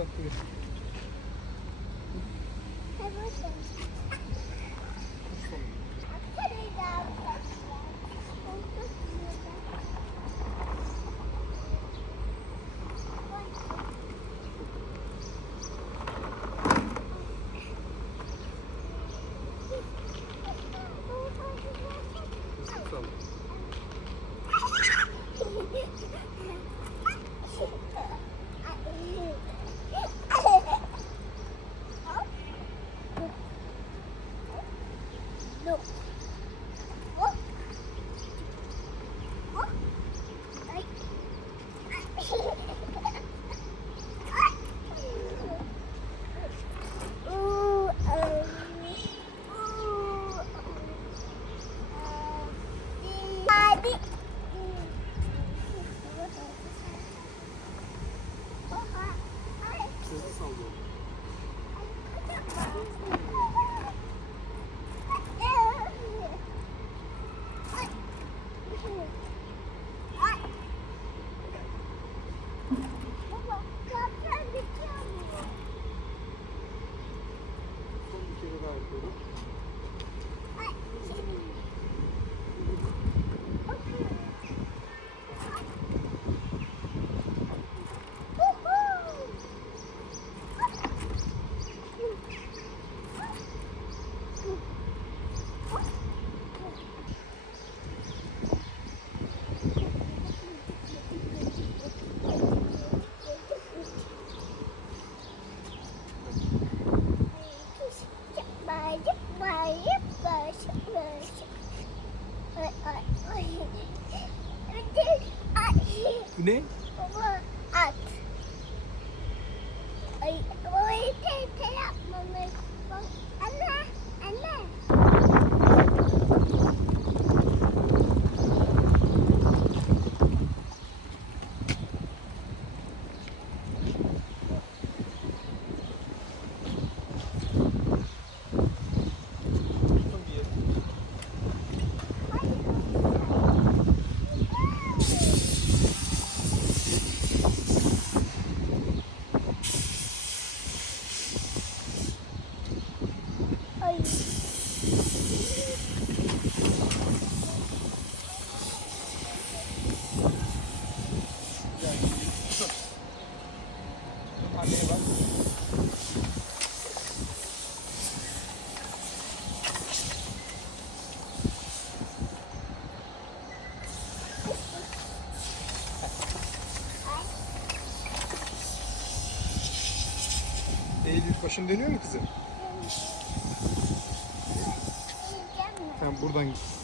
up here. I want them. bir... Sesi sallıyor. শুনে Eylül başın dönüyor mu kızım? Sen buradan git.